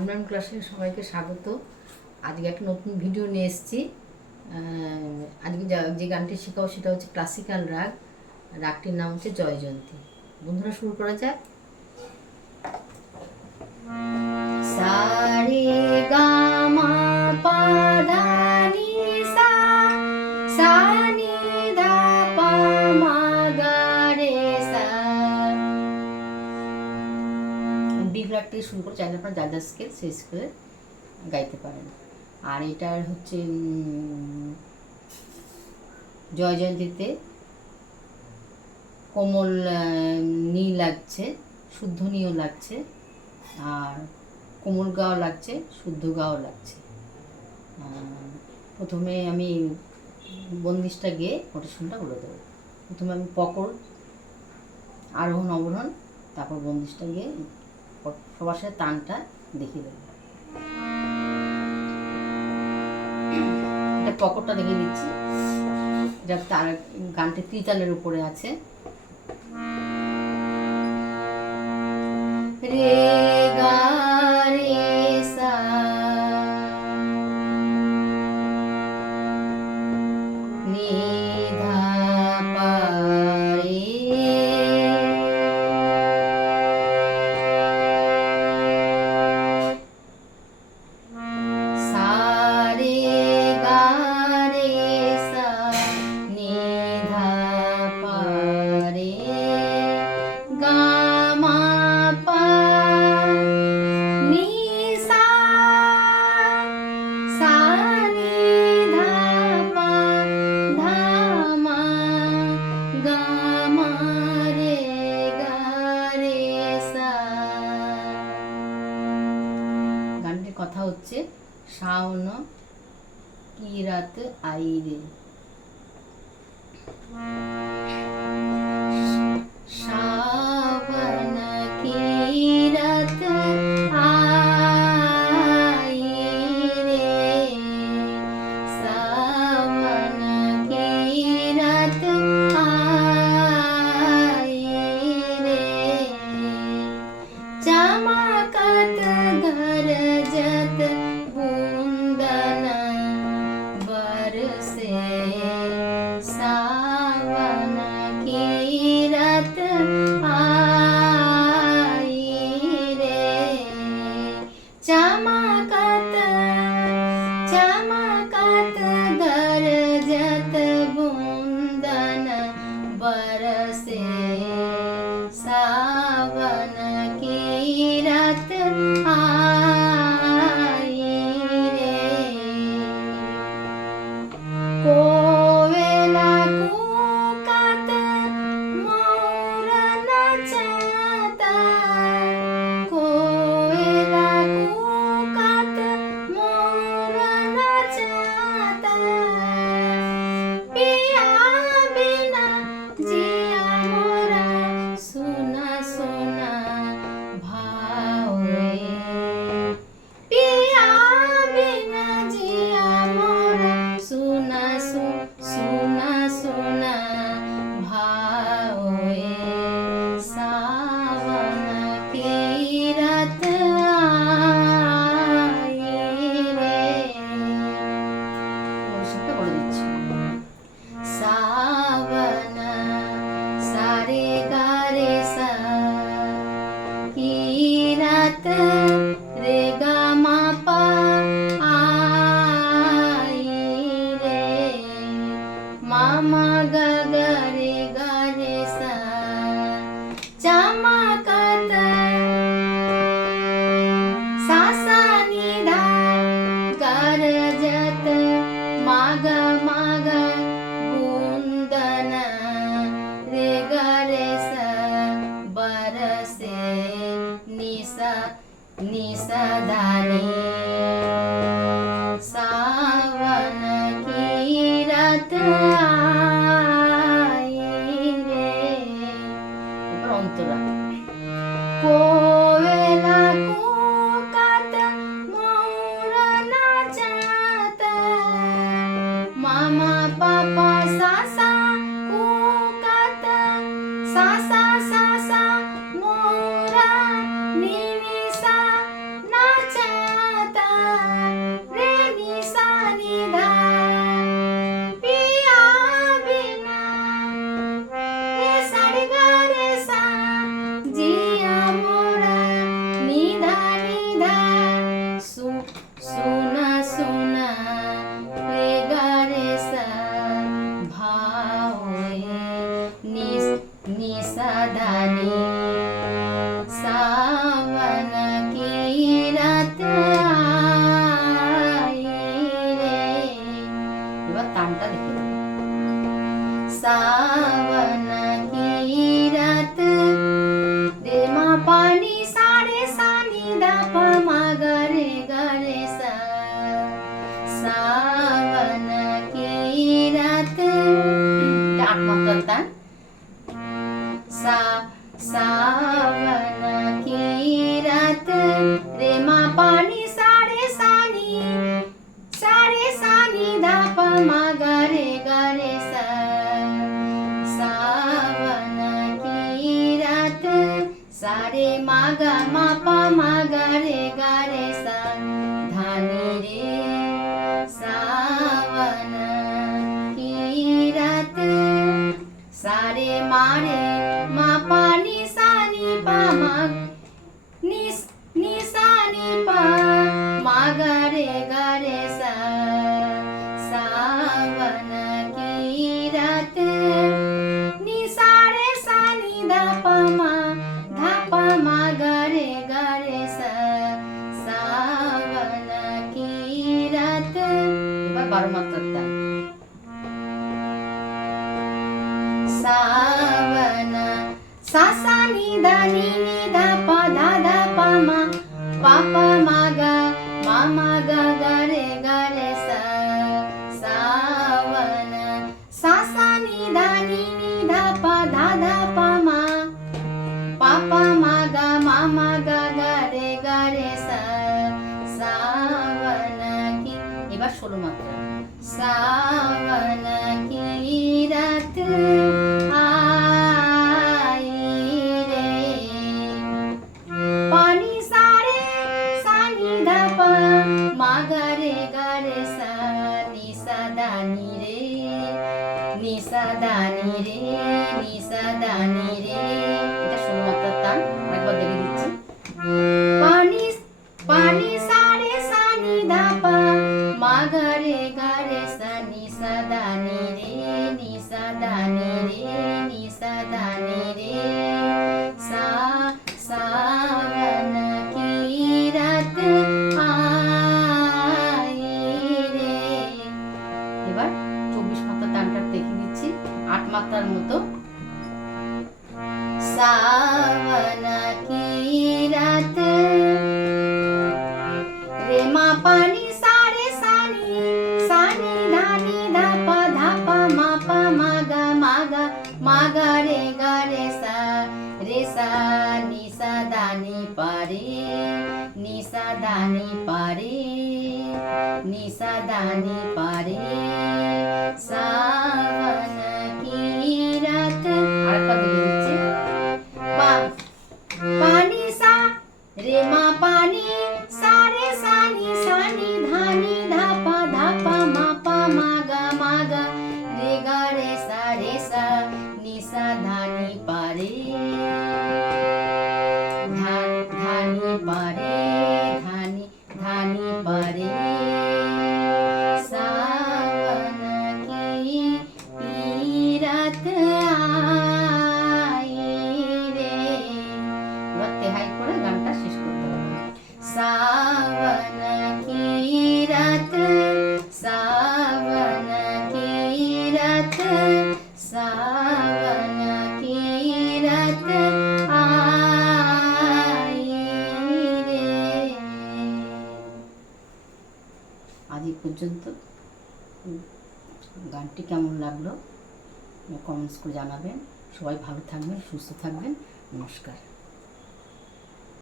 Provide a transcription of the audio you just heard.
Harmonium ক্লাসে সবাইকে স্বাগত। আজকে একটা নতুন ভিডিও নিয়ে এসেছি। আজকে যা- গানটি শেখাও সেটা হচ্ছে ক্লাসিক্যাল রাগ রাগটির নাম হচ্ছে জয়জয়ন্তী। বন্ধুরা, শুরু করা যাক। সারে গামা শুরু করে চাইলে আপনার যা যা স্কেল, সেই স্কেলে গাইতে পারেন। আর এটার হচ্ছে জয় জয়ন্তীতে কোমল নী লাগছে, শুদ্ধ নিও লাগছে, আর কোমল গাও লাগছে, শুদ্ধ গাও লাগছে। প্রথমে আমি বন্দিশটা গিয়ে কোটেশনটা বলে দেবো। প্রথমে আমি পকড় আরোহণ অবরোহণ তারপর বন্দিশটা গিয়ে সবার টানটা দেখিয়ে দেবো। এটা পকরটা দেখিয়ে দিচ্ছি। এটা তার গানটি ত্রিতালের উপরে আছে। রে 阿姨的。Father. た मा निी पी निसानी पा मा गे गरे स सान किरत निसारे सानि पा ಪಾಪ ಮಗ ಮಾಮಗ ಗರೆ ಗರೆ ಸ ಸಾವನ, ಸಾಸ ನಿಧಾನಿ ನಿಧ, ಪ ದಾದ ಪ, ಮಾ. ಪಾಪ ಮಗ ಮಾಮಗ ಗರೆ ಗರೆ ಸ ಸಾವನ, ಕಿ এবার ষোলো ಮಾತ್ರ ಸಾ নিসাদানি রে নিসাদানি রে। এটা শুধুমাত্র একবার দেখে দিচ্ছি। নিসাদানি পারে নিসাদানি পারে সা পর্যন্ত। গানটি কেমন লাগল? কমেন্টস করে জানাবেন। সবাই ভালো থাকবেন সুস্থ থাকবেন। নমস্কার।